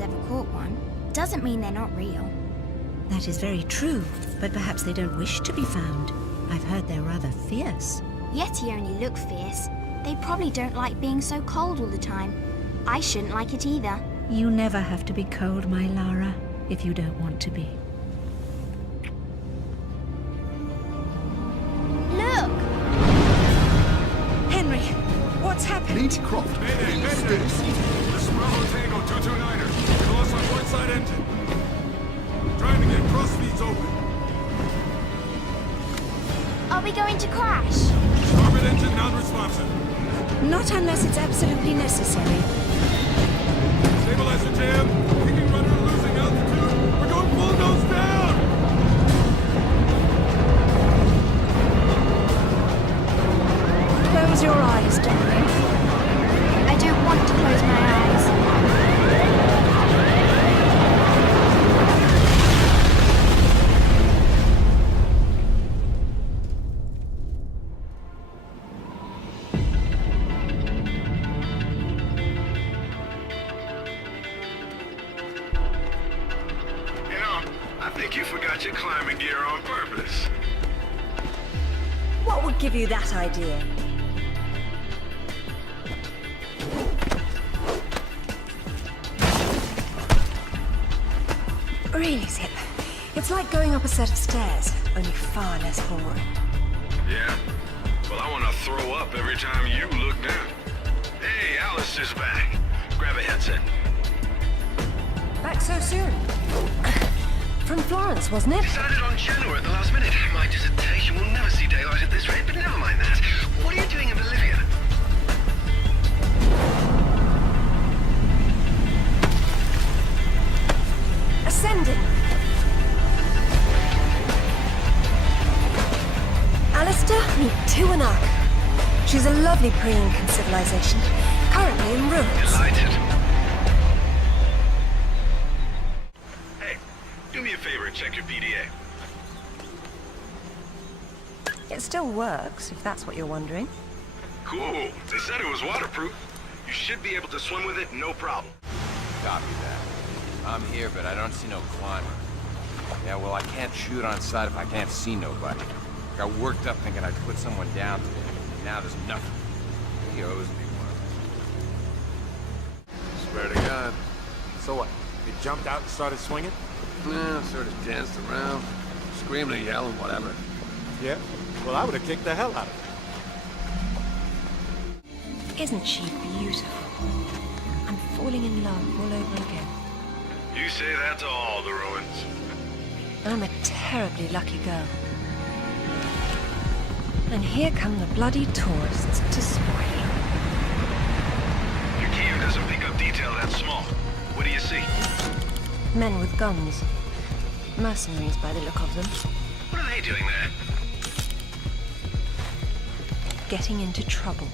anyone's ever caught one doesn't mean they're not real. That is very true, but perhaps they don't wish to be found. I've heard they're rather fierce. Yeti only look fierce. They probably don't like being so cold all the time. I shouldn't like it either. You never have to be cold, my Lara, if you don't want to be. Look! Henry, what's happened? Lara Croft. Mayday, mayday! This is Bravo Tango 229er. We lost our port side engine. Trying to get cross feeds open. Are we going to crash? Starboard engine non-responsive. Not unless it's absolutely necessary. Stabilizer jam. Kicking rudder losing altitude. We're going full nose down! Close your eyes, darling. I don't want to close my eyes. I think you forgot your climbing gear on purpose. What would give you that idea? Really, Zip. It's like going up a set of stairs, only far less boring. Yeah? Well, I want to throw up every time you look down. Hey, Alice is back. Grab a headset. Back so soon? From Florence, wasn't it? Decided on Genoa at the last minute. My dissertation will never see daylight at this rate, but never mind that. What are you doing in Bolivia? Ascending. Alistair, meet Tuanak. She's a lovely pre-Incan civilization, currently in ruins. Delighted. Hey, do me a favor and check your PDA. It still works, if that's what you're wondering. Cool. They said it was waterproof. You should be able to swim with it, no problem. Copy that. I'm here, but I don't see no climber. Yeah, well, I can't shoot on sight if I can't see nobody. Got worked up thinking I'd put someone down today. Now there's nothing. He owes me one. Swear to God. So what? He jumped out and started swinging? Yeah, sort of danced around, screaming and yelling, whatever. Yeah? Well, I would have kicked the hell out of him. Isn't she beautiful? I'm falling in love all over again. You say that to all the ruins. I'm a terribly lucky girl. And here come the bloody tourists to spoil it. Your gear doesn't pick up detail that small. What do you see? Men with guns. Mercenaries by the look of them. What are they doing there? Getting into trouble.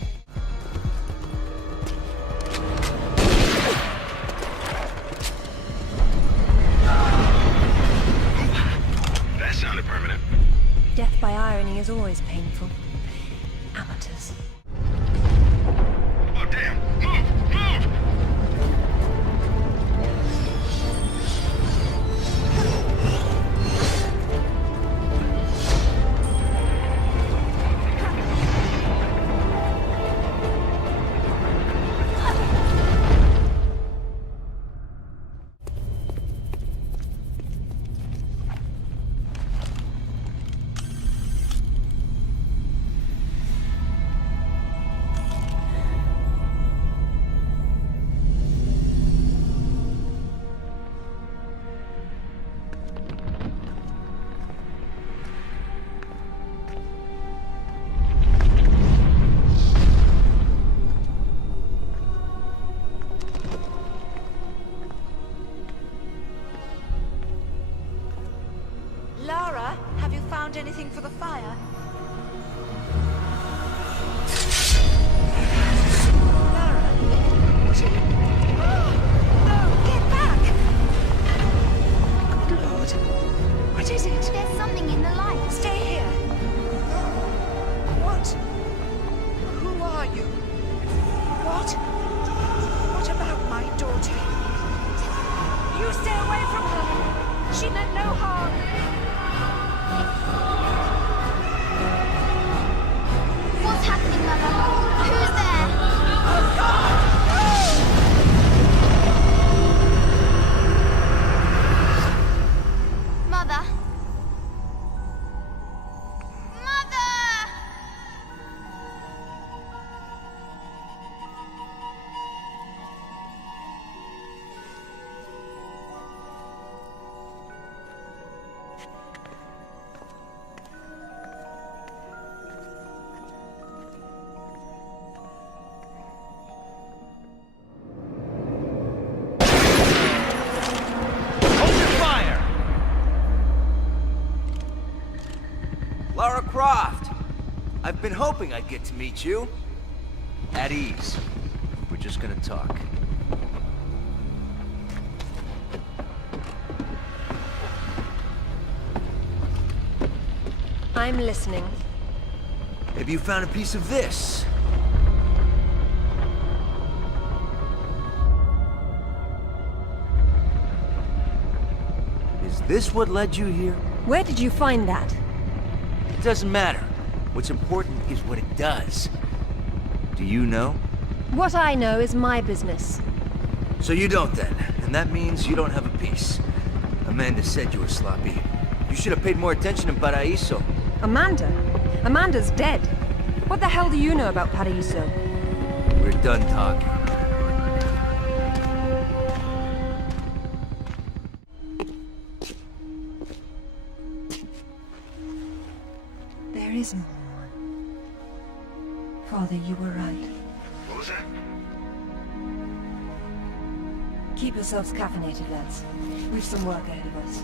That sounded permanent. Death by irony is always painful. Amateurs. Oh, damn! Move! Move! Lara, have you found anything for the fire? Lara? She... Oh, no, get back! Good Lord. What is it? There's something in the light. Stay here. What? Who are you? What? What about my daughter? Stay away from her. She meant no harm. What's happening, Mother? Who's there? Mother? Mother! Lara Croft! I've been hoping I'd get to meet you. At ease. We're just gonna talk. I'm listening. Have you found a piece of this? Is this what led you here? Where did you find that? It doesn't matter. What's important is what it does. Do you know? What I know is my business. So you don't then, and that means you don't have a piece. Amanda said you were sloppy. You should have paid more attention in Paraíso. Amanda? Amanda's dead. What the hell do you know about Paraíso? We're done talking. There is more. Father, you were right. What was that? Keep yourselves caffeinated, lads. We've some work ahead of us.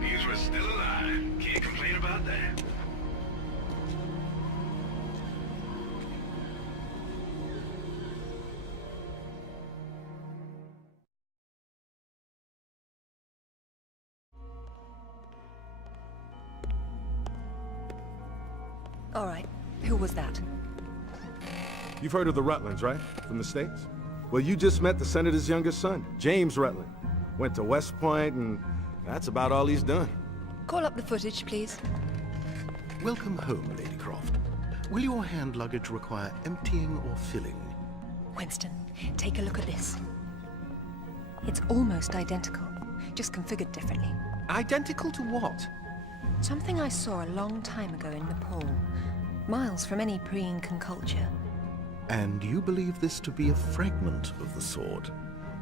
These were still alive. Can't complain about that. All right. Who was that? You've heard of the Rutlands, right? From the States? Well, you just met the senator's youngest son, James Rutland. Went to West Point, and that's about all he's done. Call up the footage, please. Welcome home, Lady Croft. Will your hand luggage require emptying or filling? Winston, take a look at this. It's almost identical, just configured differently. Identical to what? Something I saw a long time ago in Nepal, miles from any pre-Incan culture. And you believe this to be a fragment of the sword?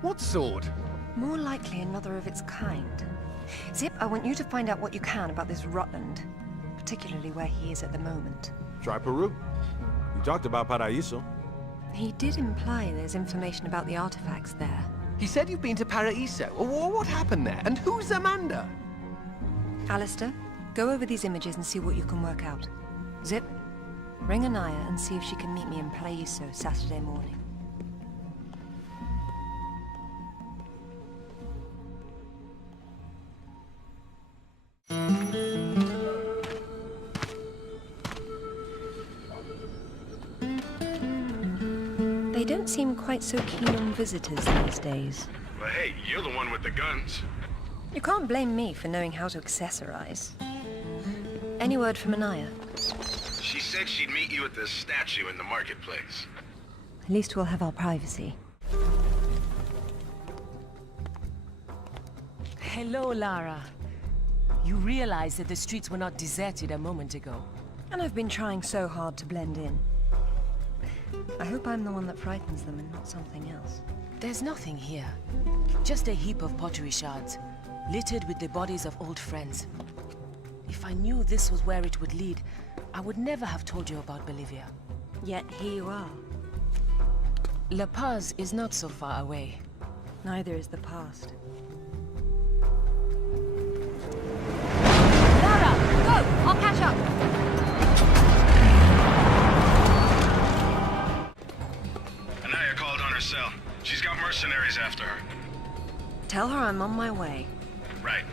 What sword? More likely another of its kind. Zip, I want you to find out what you can about this Rutland, particularly where he is at the moment. Try Peru. You talked about Paraíso. He did imply there's information about the artifacts there. He said you've been to Paraíso. What happened there? And who's Amanda? Alistair, go over these images and see what you can work out. Zip, ring Anaya and see if she can meet me in Paraíso Saturday morning. They don't seem quite so keen on visitors these days. But hey, you're the one with the guns. You can't blame me for knowing how to accessorize. Any word from Anaya? She said she'd meet you at the statue in the marketplace. At least we'll have our privacy. Hello, Lara. You realize that the streets were not deserted a moment ago. And I've been trying so hard to blend in. I hope I'm the one that frightens them and not something else. There's nothing here. Just a heap of pottery shards, littered with the bodies of old friends. If I knew this was where it would lead, I would never have told you about Bolivia. Yet here you are. La Paz is not so far away. Neither is the past. Lara, go! I'll catch up! Anaya called on her cell. She's got mercenaries after her. Tell her I'm on my way. Right.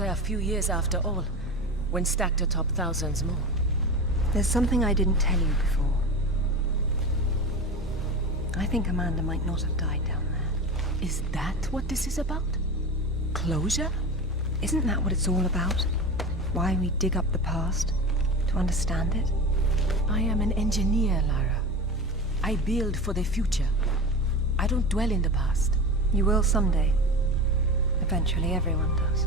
matter a few years after all, when stacked atop thousands more. There's something I didn't tell you before. I think Amanda might not have died down there. Is that what this is about? Closure? Isn't that what it's all about? Why we dig up the past? To understand it? I am an engineer, Lara. I build for the future. I don't dwell in the past. You will someday. Eventually, everyone does.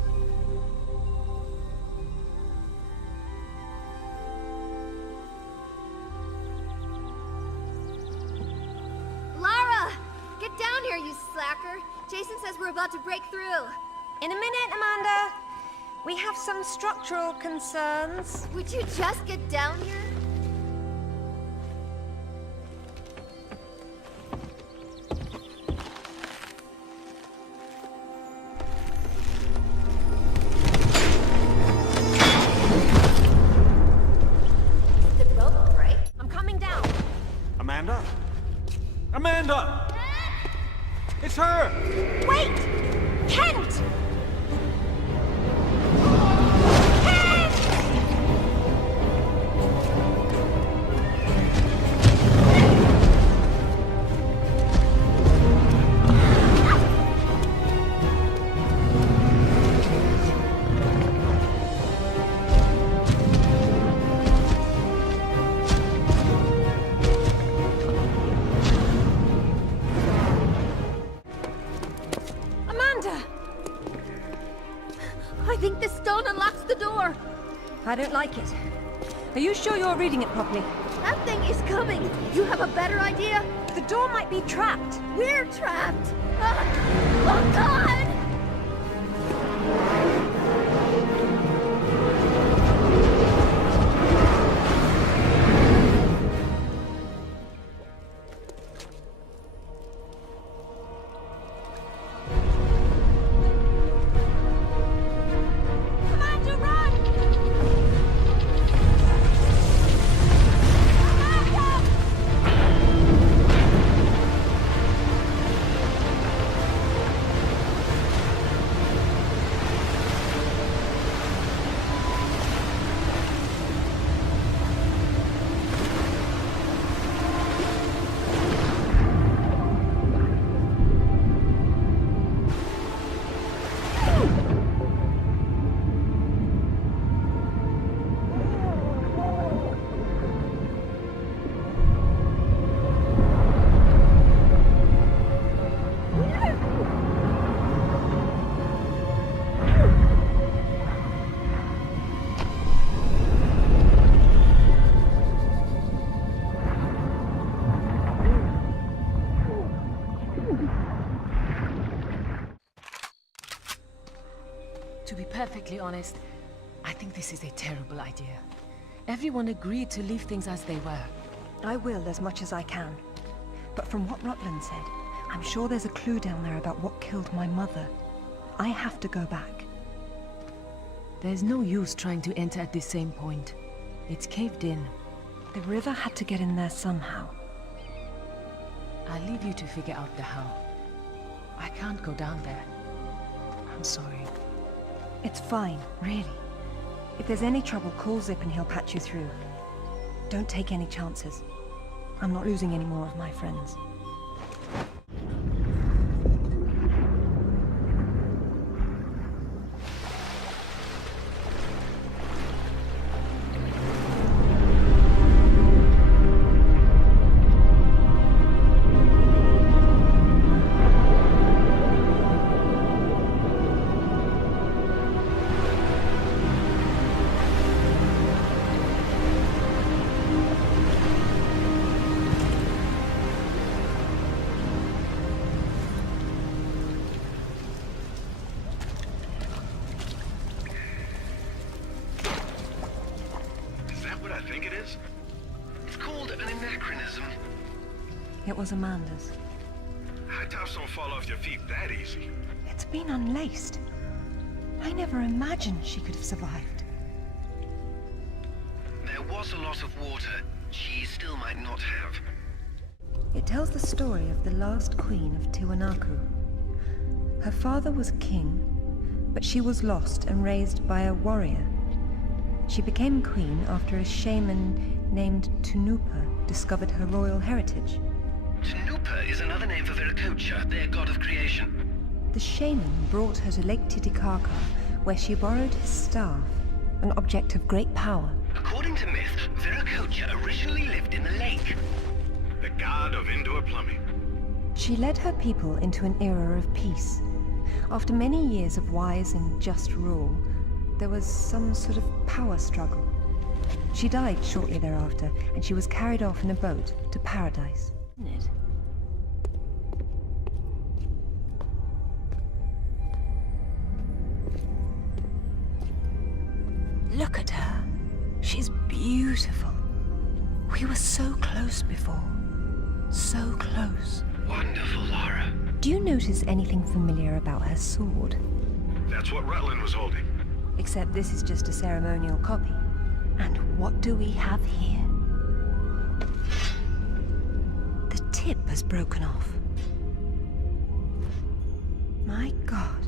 Lara! Get down here, you slacker! Jason says we're about to break through. In a minute, Amanda. We have some structural concerns. Would you just get down here? The rope break? I'm coming down. Amanda? Amanda! It's her! Wait! Kent! I think this stone unlocks the door. I don't like it. Are you sure you're reading it properly? That thing is coming. You have a better idea? The door might be trapped. We're trapped. Oh, God! To be perfectly honest, I think this is a terrible idea. Everyone agreed to leave things as they were. I will as much as I can. But from what Rutland said, I'm sure there's a clue down there about what killed my mother. I have to go back. There's no use trying to enter at the same point. It's caved in. The river had to get in there somehow. I'll leave you to figure out the how. I can't go down there. I'm sorry. It's fine, really. If there's any trouble, call Zip and he'll patch you through. Don't take any chances. I'm not losing any more of my friends. It was Amanda's. High tops don't fall off your feet that easy. It's been unlaced. I never imagined she could have survived. There was a lot of water. She still might not have. It tells the story of the last queen of Tiwanaku. Her father was king, but she was lost and raised by a warrior. She became queen after a shaman named Tunupa discovered her royal heritage. Tanupa is another name for Viracocha, their god of creation. The shaman brought her to Lake Titicaca, where she borrowed his staff, an object of great power. According to myth, Viracocha originally lived in the lake. The god of indoor plumbing. She led her people into an era of peace. After many years of wise and just rule, there was some sort of power struggle. She died shortly thereafter, and she was carried off in a boat to paradise. Look at her. She's beautiful. We were so close before. So close. Wonderful, Lara. Do you notice anything familiar about her sword? That's what Rutland was holding. Except this is just a ceremonial copy. And what do we have here? The tip has broken off. My God.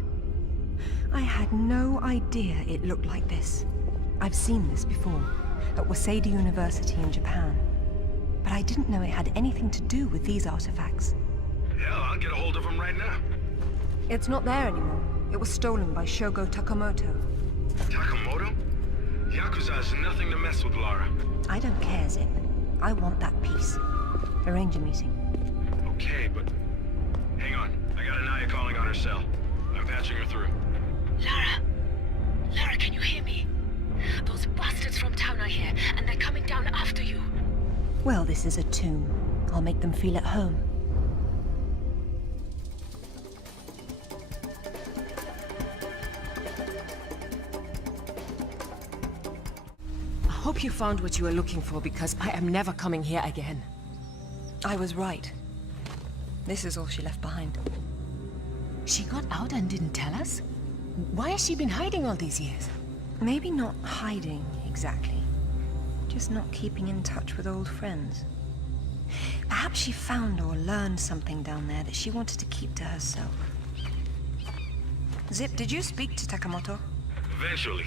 I had no idea it looked like this. I've seen this before, at Waseda University in Japan. But I didn't know it had anything to do with these artifacts. Hell, I'll get a hold of him right now. It's not there anymore. It was stolen by Shogo Takamoto. Takamoto? Yakuza is nothing to mess with, Lara. I don't care, Zip. I want that piece. Arrange a meeting. Okay, but... Hang on. I got Anaya calling on her cell. I'm patching her through. Lara! Lara, can you hear me? Those bastards from town are here, and they're coming down after you. Well, this is a tomb. I'll make them feel at home. I hope you found what you were looking for, because I am never coming here again. I was right. This is all she left behind. She got out and didn't tell us? Why has she been hiding all these years? Maybe not hiding, exactly. Just not keeping in touch with old friends. Perhaps she found or learned something down there that she wanted to keep to herself. Zip, did you speak to Takamoto? Eventually.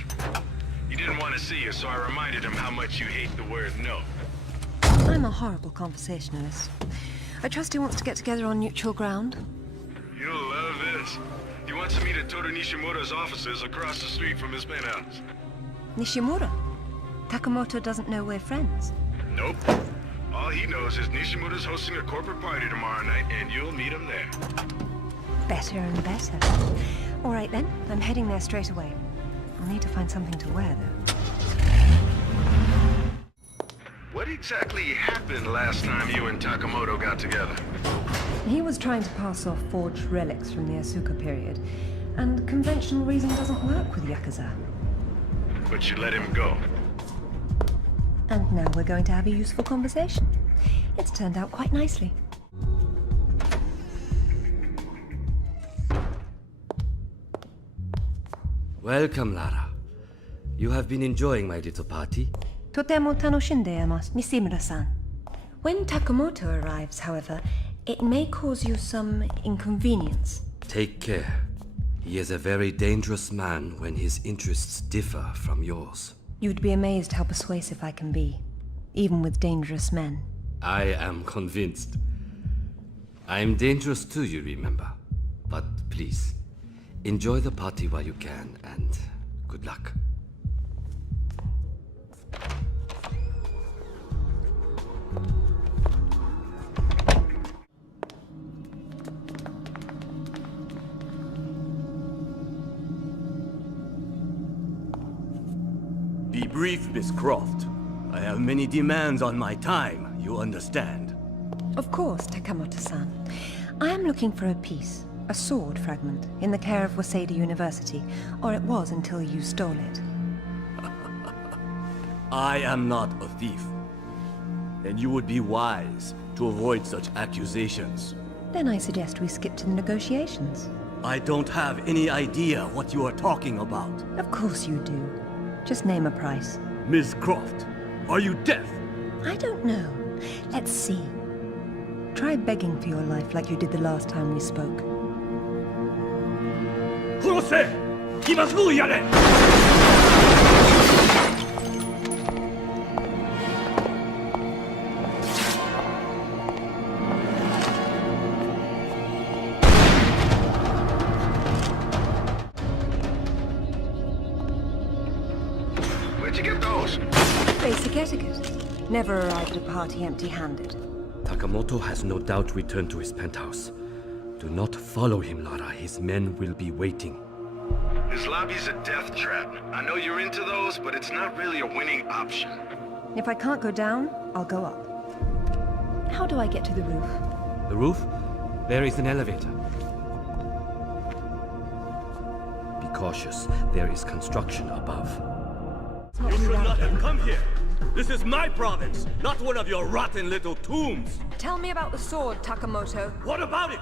He didn't want to see you, so I reminded him how much you hate the word no. I'm a horrible conversationalist. I trust he wants to get together on neutral ground. You'll love this. He wants to meet at Toru Nishimura's offices across the street from his penthouse. Nishimura? Takamoto doesn't know we're friends. Nope. All he knows is Nishimura's hosting a corporate party tomorrow night, and you'll meet him there. Better and better. All right then, I'm heading there straight away. I'll need to find something to wear, though. What exactly happened last time you and Takamoto got together? He was trying to pass off forged relics from the Asuka period, and conventional reason doesn't work with Yakuza. But you let him go. And now we're going to have a useful conversation. It's turned out quite nicely. Welcome, Lara. You have been enjoying my little party? Totemo tanoshindeimasu, Nishimura-san. When Takamoto arrives, however, it may cause you some inconvenience. Take care. He is a very dangerous man when his interests differ from yours. You'd be amazed how persuasive I can be, even with dangerous men. I am convinced. I am dangerous too, you remember. But please, enjoy the party while you can, and good luck. Be brief, Miss Croft. I have many demands on my time, you understand. Of course, Takamoto-san. I am looking for a piece, a sword fragment, in the care of Waseda University, or it was until you stole it. I am not a thief. And you would be wise to avoid such accusations. Then I suggest we skip to the negotiations. I don't have any idea what you are talking about. Of course you do. Just name a price. Miss Croft, are you deaf? I don't know. Let's see. Try begging for your life like you did the last time we spoke. Kurose! 今すぐやれ Where'd you get those? Basic etiquette. Never arrive at a party empty-handed. Takamoto has no doubt returned to his penthouse. Do not follow him, Lara. His men will be waiting. His lobby's a death trap. I know you're into those, but it's not really a winning option. If I can't go down, I'll go up. How do I get to the roof? The roof? There is an elevator. Be cautious. There is construction above. You should not have come here. This is my province, not one of your rotten little tombs. Tell me about the sword, Takamoto. What about it?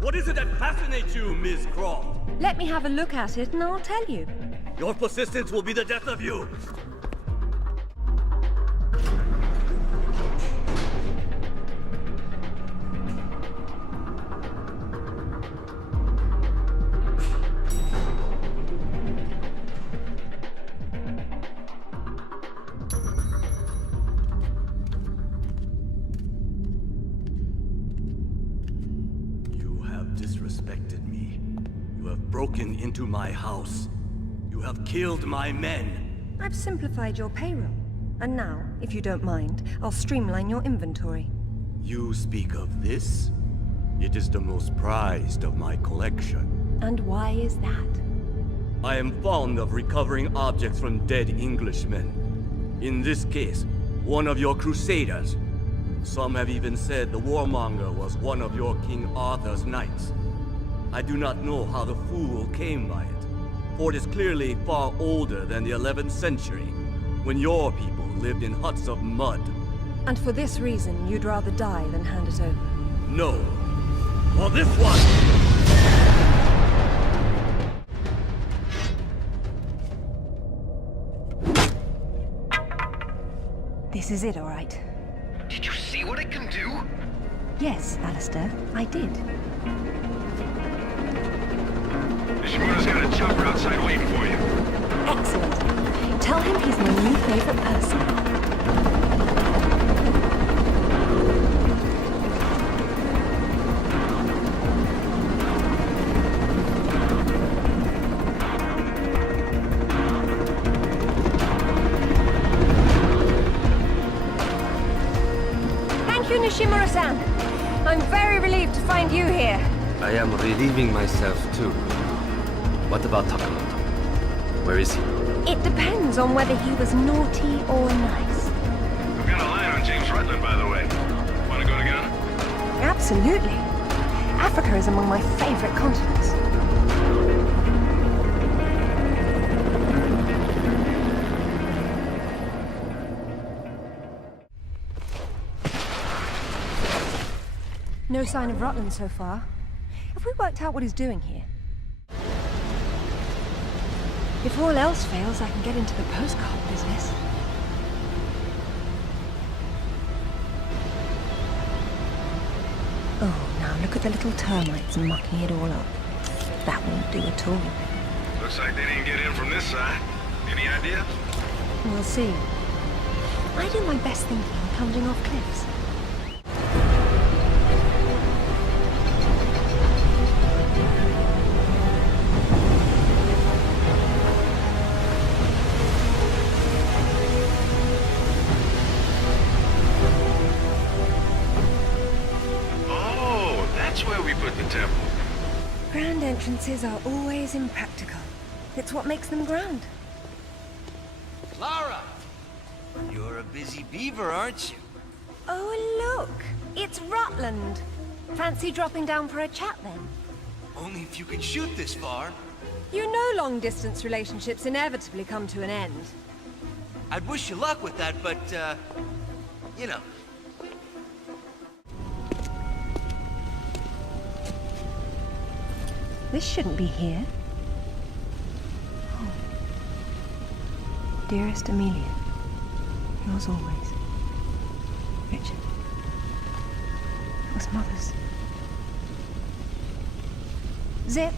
What is it that fascinates you, Miss Croft? Let me have a look at it and I'll tell you. Your persistence will be the death of you. Disrespected me. You have broken into my house. You have killed my men. I've simplified your payroll. And now, if you don't mind, I'll streamline your inventory. You speak of this? It is the most prized of my collection. And why is that? I am fond of recovering objects from dead Englishmen. In this case, one of your crusaders. Some have even said the warmonger was one of your King Arthur's knights. I do not know how the fool came by it, for it is clearly far older than the 11th century, when your people lived in huts of mud. And for this reason, you'd rather die than hand it over? No. For this one! This is it, all right. Did you see what it can do? Yes, Alistair, I did. Nishimura's got a chopper outside waiting for you. Excellent. Tell him he's my new favorite person. Thank you, Nishimura-san. I'm very relieved to find you here. I am relieving myself too. What about Takamoto? Where is he? It depends on whether he was naughty or nice. I've got a line on James Rutland, by the way. Wanna go together? Absolutely. Africa is among my favorite continents. No sign of Rutland so far. Have we worked out what he's doing here? If all else fails, I can get into the postcard business. Oh, now look at the little termites mucking it all up. That won't do at all. Looks like they didn't get in from this side. Any idea? We'll see. I do my best thinking plunging off cliffs. Grand entrances are always impractical. It's what makes them grand. Lara! You're a busy beaver, aren't you? Oh, look! It's Rutland! Fancy dropping down for a chat, then? Only if you can shoot this far. You know long-distance relationships inevitably come to an end. I'd wish you luck with that, but, you know. This shouldn't be here. Oh. Dearest Amelia, yours always, Richard. It was Mother's. Zip,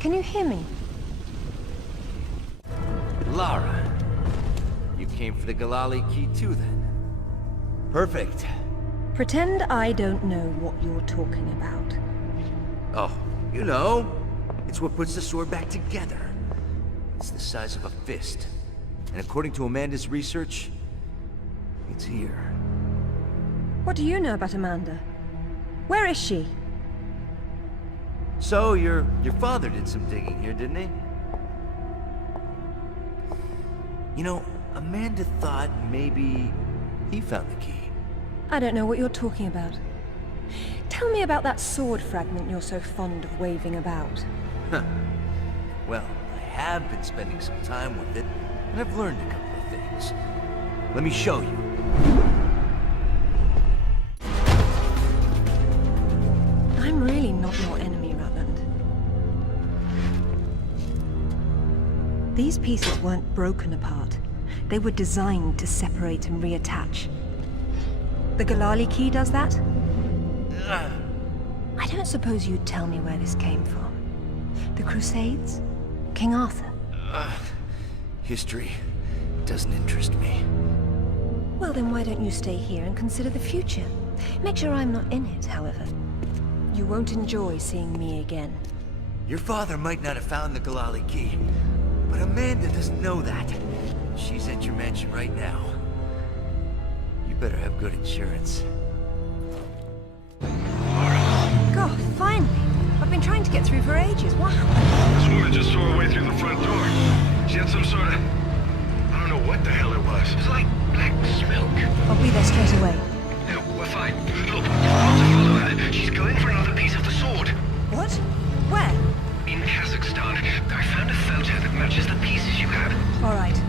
can you hear me? Lara. You came for the Galali key too, then? Perfect. Pretend I don't know what you're talking about. Oh, you know. It's what puts the sword back together. It's the size of a fist. And according to Amanda's research, it's here. What do you know about Amanda? Where is she? So, your father did some digging here, didn't he? You know, Amanda thought maybe he found the key. I don't know what you're talking about. Tell me about that sword fragment you're so fond of waving about. Huh. Well, I have been spending some time with it, and I've learned a couple of things. Let me show you. I'm really not your enemy, Rutland. These pieces weren't broken apart. They were designed to separate and reattach. The Galali key does that? I don't suppose you'd tell me where this came from. The Crusades? King Arthur? History doesn't interest me. Well, then why don't you stay here and consider the future? Make sure I'm not in it, however. You won't enjoy seeing me again. Your father might not have found the Galali key, but Amanda doesn't know that. She's at your mansion right now. You better have good insurance. God, finally! I've been trying to get through for ages. What happened? This woman just saw her way through the front door. She had some sort of... I don't know what the hell it was. It's like black smoke. I'll be there straight away. No, we're fine. Look, you've got to follow her. She's going for another piece of the sword. What? Where? In Kazakhstan. I found a photo that matches the pieces you have. All right.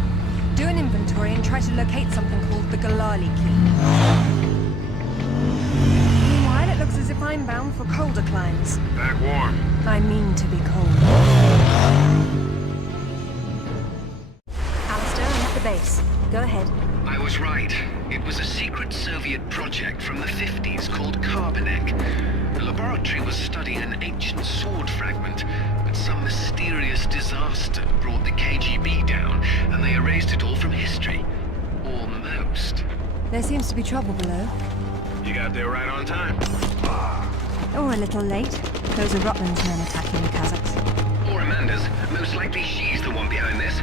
Do an inventory and try to locate something called the Galali key. Meanwhile, it looks as if I'm bound for colder climes. Back warm. I mean to be cold. Alistair, I'm at the base. Go ahead. I was right. It was a secret Soviet project from the 50s called Carbonek. The laboratory was studying an ancient sword fragment, but some mysterious disaster brought the KGB down, and they erased it all from history. Almost. There seems to be trouble below. You got there right on time. Or a little late. Those are Rutland's men attacking the Kazakhs. Or Amanda's. Most likely she's the one behind this.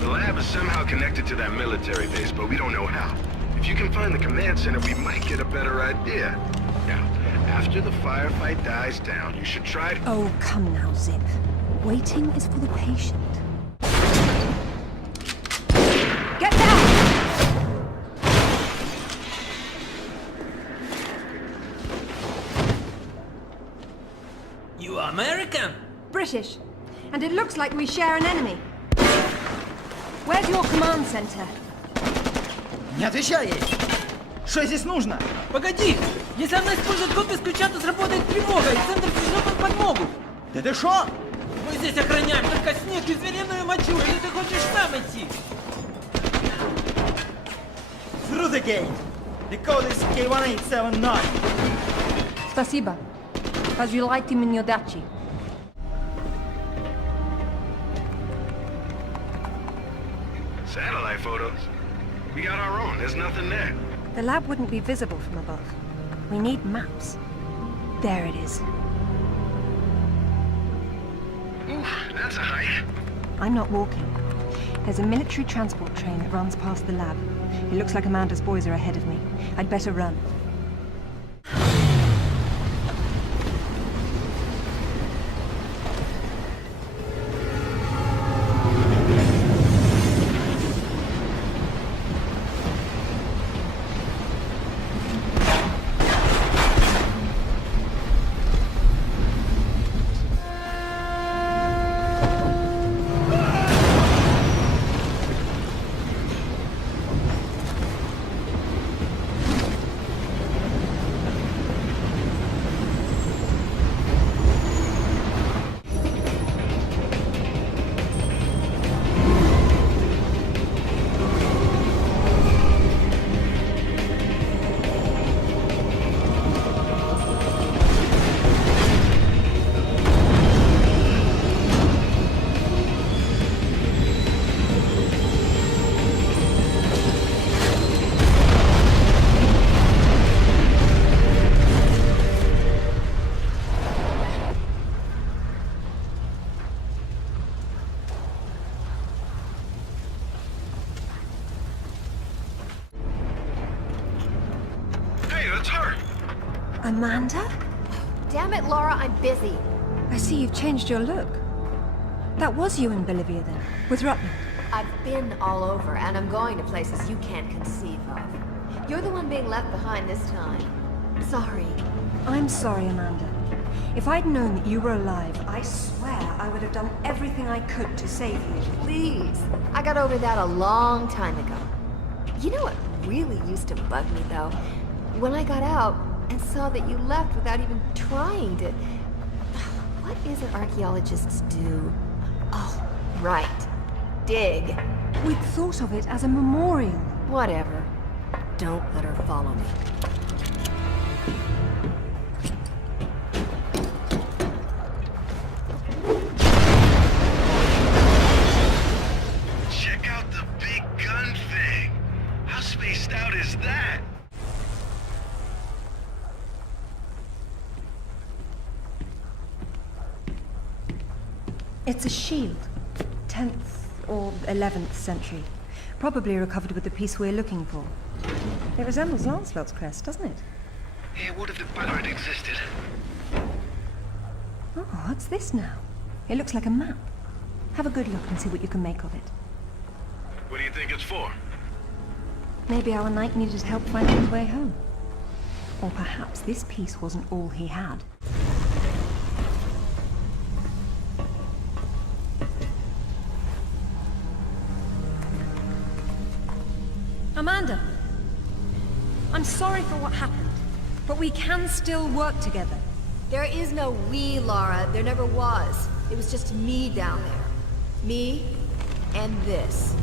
The lab is somehow connected to that military base, but we don't know how. If you can find the command center, we might get a better idea. Now, after the firefight dies down, you should try to... Oh, come now, Zip. Waiting is for the patient. Get down! You American? British. And it looks like we share an enemy. Where's your command center? Не отвечай ей! Что здесь нужно? Погоди! Если она использует копию с ключа, то сработает тревога, и центр пришлет нам подмогу! Да ты шо? Мы здесь охраняем только снег и звериную мочу, или ты хочешь сам идти? Through the gate! The code is K1879! Спасибо. As you liked him in your dachi. Satellite photos? We got our own. There's nothing there. The lab wouldn't be visible from above. We need maps. There it is. Ooh, that's a hike. I'm not walking. There's a military transport train that runs past the lab. It looks like Amanda's boys are ahead of me. I'd better run. it's her! Amanda? Damn it, Lara, I'm busy. I see you've changed your look. That was you in Bolivia then, with Rutland. I've been all over, and I'm going to places you can't conceive of. You're the one being left behind this time. Sorry. I'm sorry, Amanda. If I'd known that you were alive, I swear I would have done everything I could to save you. Please. I got over that a long time ago. You know what really used to bug me, though? When I got out and saw that you left without even trying to... What is it archaeologists do? Oh, right. Dig. We'd thought of it as a memorial. Whatever. Don't let her follow me. Check out the big gun thing! How spaced out is that? It's a shield. 10th or 11th century. Probably recovered with the piece we're looking for. It resembles Lancelot's crest, doesn't it? It would have the banner had existed. Oh, what's this now? It looks like a map. Have a good look and see what you can make of it. What do you think it's for? Maybe our knight needed help finding his way home. Or perhaps this piece wasn't all he had. Amanda! I'm sorry for what happened, but we can still work together. There is no we, Lara. There never was. It was just me down there. Me and this.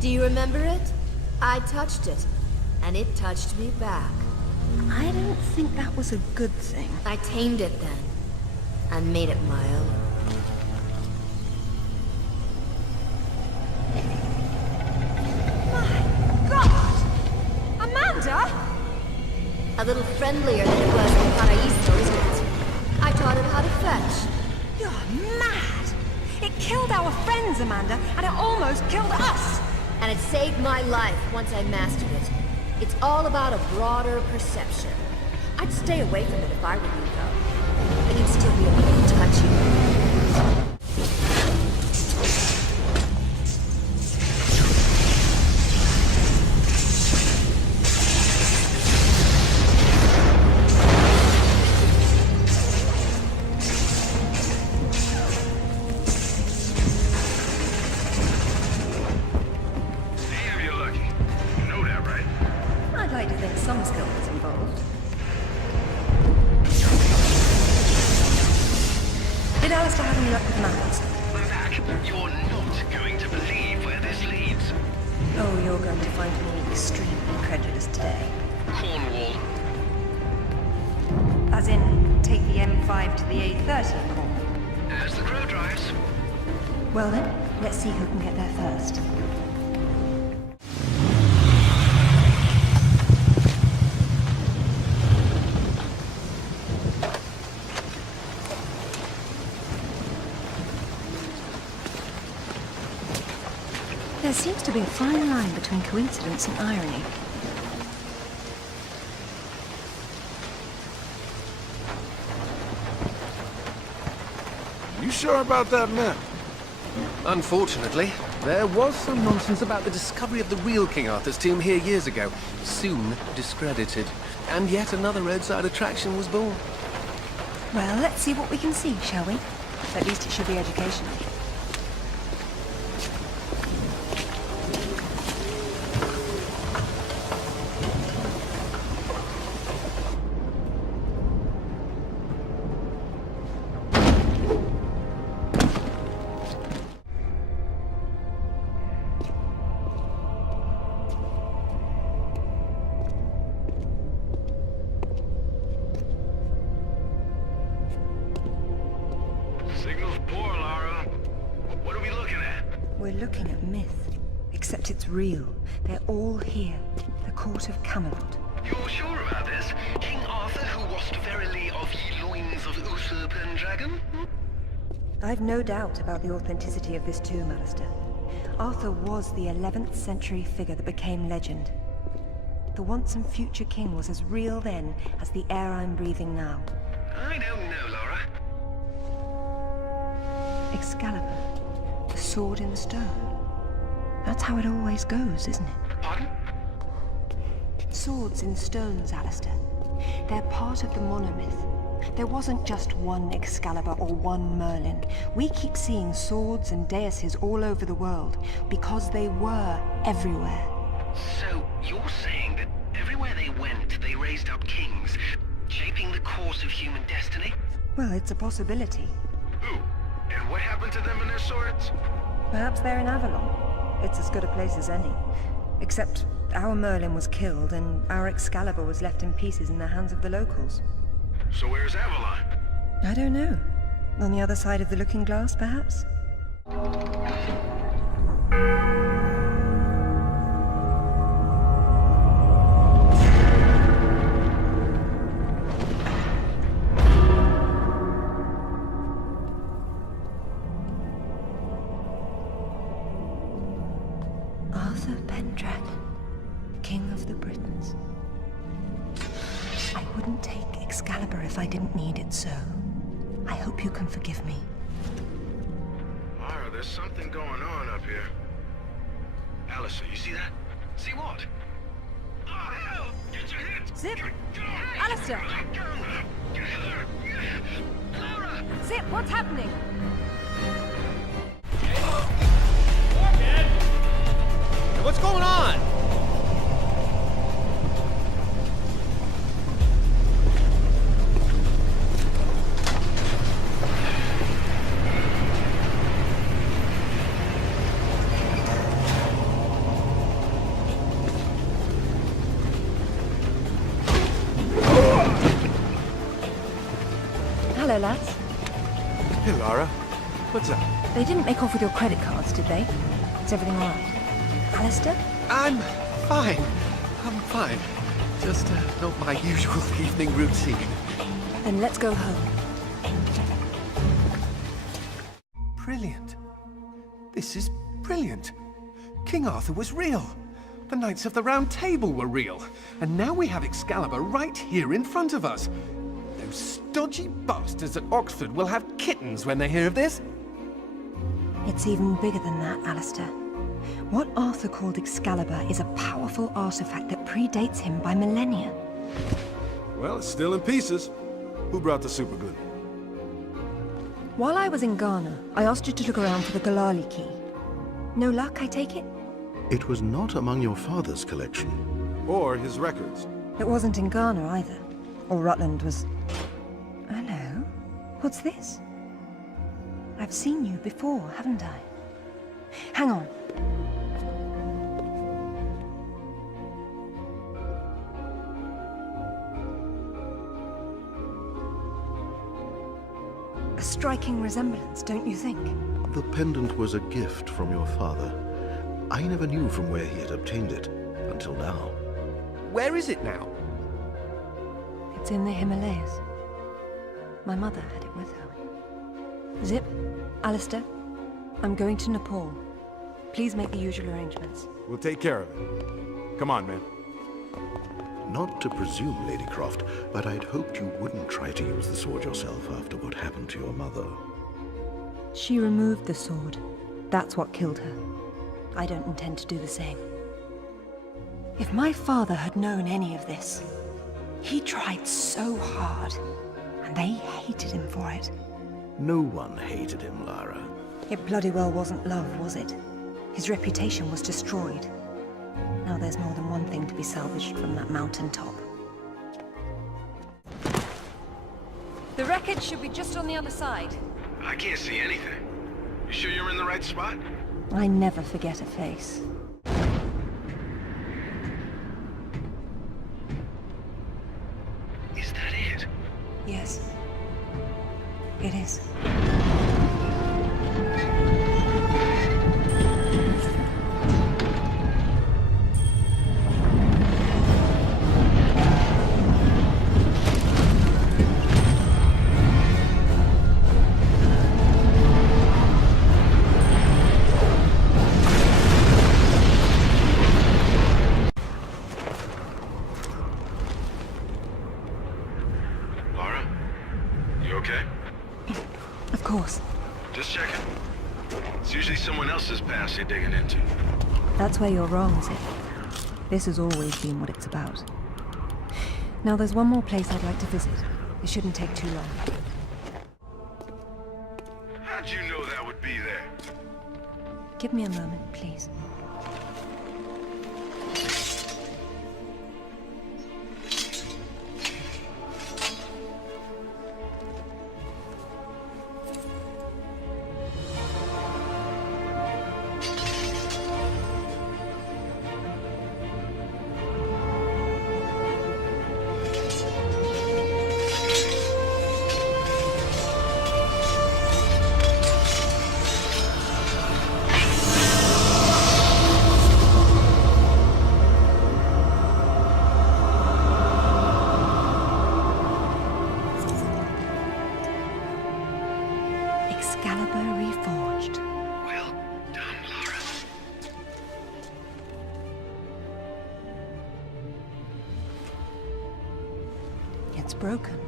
Do you remember it? I touched it, and it touched me back. I don't think that was a good thing. I tamed it then, and made it my own. My God! Amanda! A little friendlier than it was in Paraíso, isn't it? I taught it how to fetch. You're mad! It killed our friends, Amanda, and it almost killed us! And it saved my life once I mastered it. It's all about a broader perception. I'd stay away from it if I were you, though. It can still be a little touchy. Well then, let's see who can get there first. There seems to be a fine line between coincidence and irony. You sure about that map? Unfortunately, there was some nonsense about the discovery of the real King Arthur's tomb here years ago, soon discredited. And yet another roadside attraction was born. Well, let's see what we can see, shall we? At least it should be educational. Signal's poor, Lara. What are we looking at? We're looking at myth, except it's real. They're all here. The court of Camelot. You're sure about this? King Arthur, who wast verily of ye loins of usurp and dragon? I've no doubt about the authenticity of this tomb, Alistair. Arthur was the 11th century figure that became legend. The once and future king was as real then as the air I'm breathing now. I don't know, Lara. Excalibur, the sword in stone. That's how it always goes, isn't it? Pardon? Swords in stones, Alistair. They're part of the monomyth. There wasn't just one Excalibur or one Merlin. We keep seeing swords and deises all over the world because they were everywhere. So, you're saying that everywhere they went, they raised up kings, shaping the course of human destiny? Well, it's a possibility. Who? And what happened to them and their swords? Perhaps they're in Avalon. It's as good a place as any. Except our Merlin was killed and our Excalibur was left in pieces in the hands of the locals. So where's Avalon? I don't know. On the other side of the looking glass, perhaps? Arthur Pendragon, King of the Britons. I wouldn't take Excalibur if I didn't need it so. I hope you can forgive me. Lara, there's something going on up here. Alistair, you see that? See what? Oh, hell! Get your hands! Zip! Alistair! Lara! Zip, what's happening? What's going on? Hello, lads. Hey, Lara. What's up? They didn't make off with your credit cards, did they? Is everything all right? Alistair? I'm fine. I'm fine. Just not my usual evening routine. Then let's go home. Brilliant. This is brilliant. King Arthur was real. The Knights of the Round Table were real. And now we have Excalibur right here in front of us. Those stodgy bastards at Oxford will have kittens when they hear of this. It's even bigger than that, Alistair. What Arthur called Excalibur is a powerful artifact that predates him by millennia. Well, it's still in pieces. Who brought the superglue? While I was in Ghana, I asked you to look around for the Galali key. No luck, I take it? It was not among your father's collection. Or his records. It wasn't in Ghana either. Or Rutland was... Hello? What's this? I've seen you before, haven't I? Hang on. A striking resemblance, don't you think? The pendant was a gift from your father. I never knew from where he had obtained it, until now. Where is it now? It's in the Himalayas. My mother had it with her. Zip, Alistair, I'm going to Nepal. Please make the usual arrangements. We'll take care of it. Come on, man. Not to presume, Lady Croft, but I'd hoped you wouldn't try to use the sword yourself after what happened to your mother. She removed the sword. That's what killed her. I don't intend to do the same. If my father had known any of this, he tried so hard, and they hated him for it. No one hated him, Lara. It bloody well wasn't love, was it? His reputation was destroyed. Now there's more than one thing to be salvaged from that mountaintop. The wreckage should be just on the other side. I can't see anything. You sure you're in the right spot? I never forget a face. Is that it? Yes. It is. okay? Of course. Just checking. It's usually someone else's past you're digging into. That's where you're wrong, is it? This has always been what it's about. Now there's one more place I'd like to visit. It shouldn't take too long. How'd you know that would be there? Give me a moment, please. It's broken,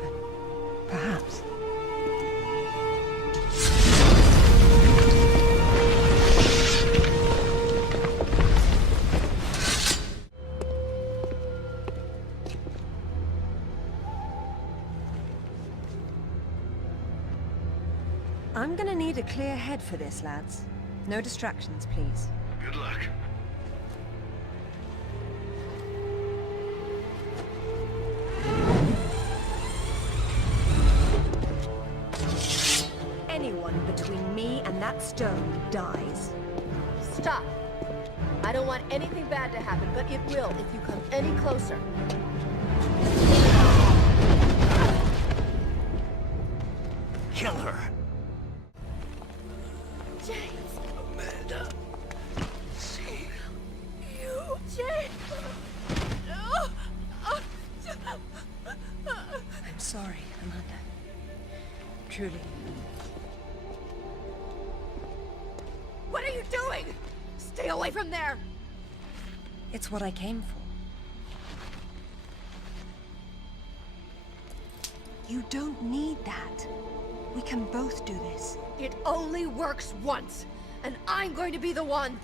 but perhaps. I'm gonna need a clear head for this, lads. No distractions, please. Good luck. Anyone between me and that stone dies. Stop! I don't want anything bad to happen, but it will if you come any closer. Kill her! James! Amanda! See you! James! I'm sorry, Amanda. Truly. What are you doing? Stay away from there! It's what I came for. You don't need that. We can both do this. It only works once, and I'm going to be the one.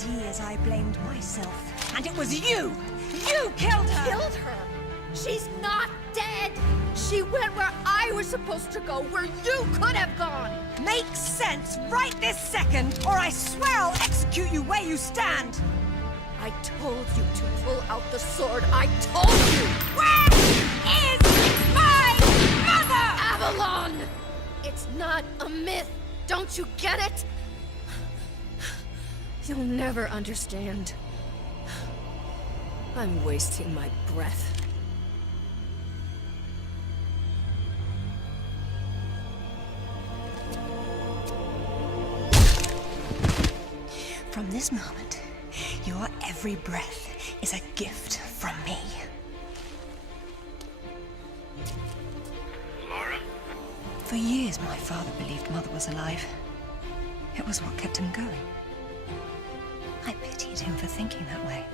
these years I blamed myself. And it was you! You killed her! Killed her? She's not dead! She went where I was supposed to go, where you could have gone! Make sense right this second, or I swear I'll execute you where you stand! I told you to pull out the sword. I told you! Where is my mother? Avalon! It's not a myth. Don't you get it? You'll never understand. I'm wasting my breath. From this moment, your every breath is a gift from me. Lara? For years, my father believed Mother was alive. It was what kept him going. I pitied him for thinking that way.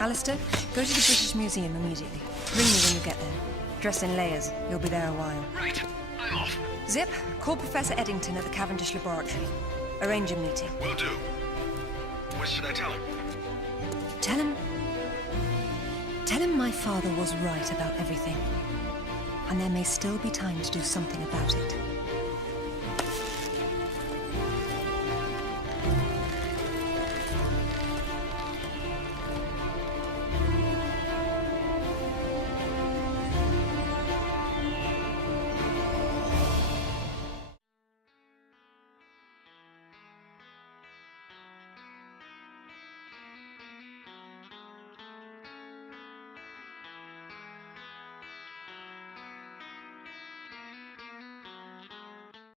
Alistair, go to the British Museum immediately. Ring me when you get there. Dress in layers. You'll be there a while. Right, I'm off. Zip, call Professor Eddington at the Cavendish Laboratory. Arrange a meeting. Will do. What should I tell him? Tell him my father was right about everything. And there may still be time to do something about it.